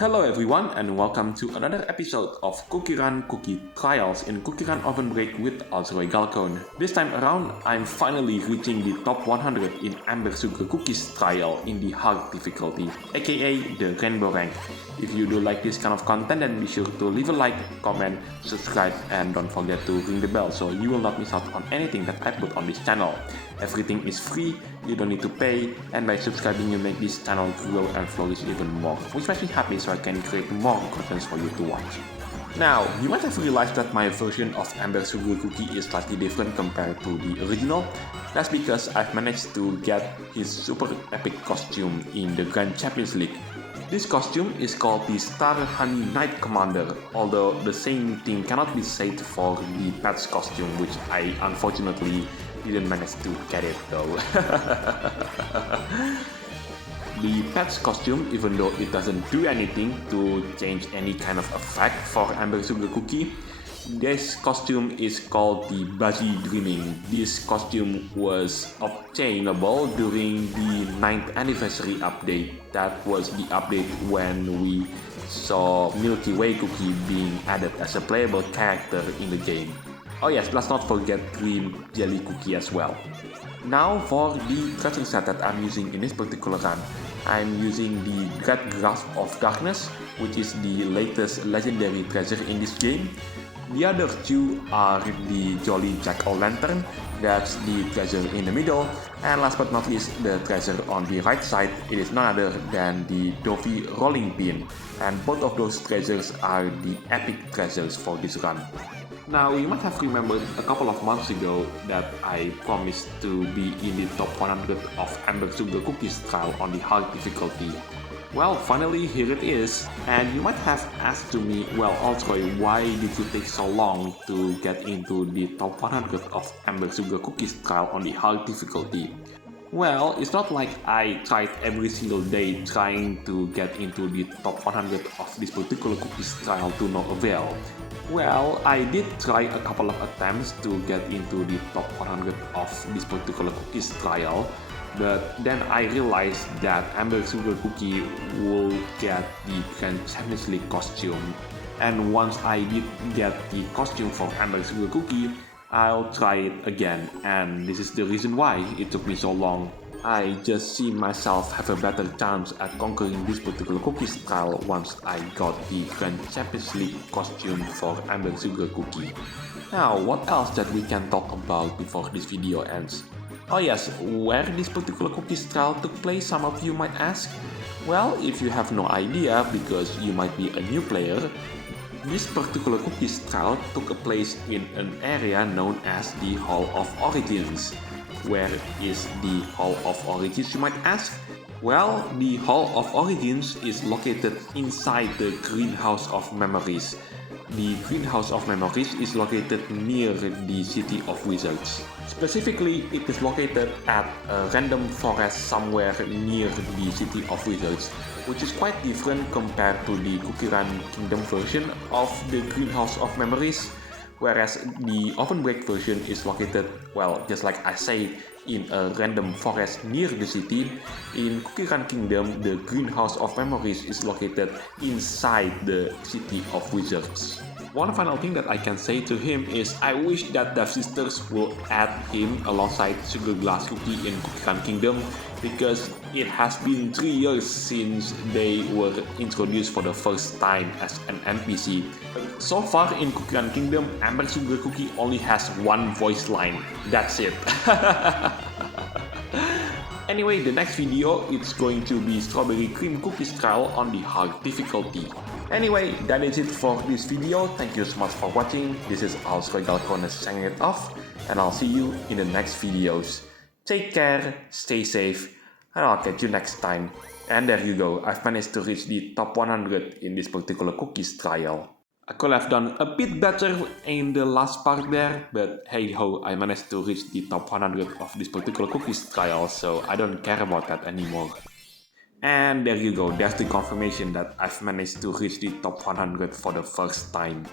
Hello everyone and welcome to another episode of CookieRun Cookie Trials in CookieRunOvenBreak with Galcone. This time around, I'm finally reaching the top 100 in Ambersugarcookie trial in the hard difficulty, aka the Rainbowrank. If you do like this kind of content, then be sure to leave a like, comment, subscribe, and don't forget to ring the bell so you will not miss out on anything that I put on this channel. Everything is free, you don't need to pay, and by subscribing you make this channel grow and flourish even more, which makes me happy so I can create more content for you to watch. Now, you might have realized that my version of Ambersugarcookie is slightly different compared to the original. That's because I've managed to get his super epic costume in the Grand Champions League. This costume is called the Star Honey Knight Commander, although the same thing cannot be said for the Pet's costume, which I unfortunately didn't manage to get it though. The Pet's costume, even though it doesn't do anything to change any kind of effect for Ambersugarcookie, this costume is called the Buzzy Dreaming. This costume was obtainable during the 9th anniversary update. That was the update when we saw Milky Way Cookie being added as a playable character in the game. Oh yes, let's not forget Cream Jelly Cookie as well. Now for the treasure set that I'm using in this particular run, I'm using the Great Grasp of Darkness, which is the latest legendary treasure in this game. The other two are the Jolly Jack-o'-lantern, that's the treasure in the middle, and last but not least, the treasure on the right side, it is none other than the Dovey Rolling Pin, and both of those treasures are the epic treasures for this run. Now, you might have remembered a couple of months ago that I promised to be in the top 100 of Ambersugarcookie trial on the hard difficulty. Well, finally here it is, and you might have asked to me, well Altroy, why did you take so long to get into the top 100 of Ambersugarcookie trial on the hard difficulty? Well, it's not like I tried every single day trying to get into the top 100 of this particular cookies trial to no avail. Well, I did try a couple of attempts to get into the top 100 of this particular cookies trial, but then I realized that Ambersugarcookie will get the Grand Champions League costume, and once I did get the costume for Ambersugarcookie, I'll try it again, and this is the reason why it took me so long. I just see myself have a better chance at conquering this particular cookies trial once I got the Grand Champions League costume for Ambersugarcookie. Now, what else that we can talk about before this video ends? Oh yes, where this particular cookies trial took place, some of you might ask? Well, if you have no idea because you might be a new player, this particular cookies trial took place in an area known as the Hall of Origins. Where is the Hall of Origins, you might ask? Well, the Hall of Origins is located inside the Greenhouse of Memories. The Greenhouse of Memories is located near the City of Wizards. Specifically, it is located at a random forest somewhere near the City of Wizards, which is quite different compared to the CookieRun Kingdom version of the Greenhouse of Memories, whereas the Ovenbreak version is located, well, just like I say, in a random forest near the city. In CookieRun Kingdom, the Greenhouse of Memories is located inside the City of Wizards. One final thing that I can say to him is I wish that Devsisters will add him alongside Sugar Glass Cookie in CookieRun Kingdom, because it has been 3 years since they were introduced for the first time as an NPC. So far in CookieRun Kingdom, Ambersugarcookie only has one voice line. That's it. Anyway, the next video it's going to be Strawberry Cream Cookies trial on the hard difficulty. Anyway, that is it for this video. Thank you so much for watching. This is Galcone signing it off, and I'll see you in the next videos. Take care, stay safe, and I'll catch you next time. And there you go, I've managed to reach the top 100 in this particular cookies trial. I could have done a bit better in the last part there, but hey ho, I managed to reach the top 100 of this particular cookies trial, so I don't care about that anymore. And there you go, there's the confirmation that I've managed to reach the top 100 for the first time.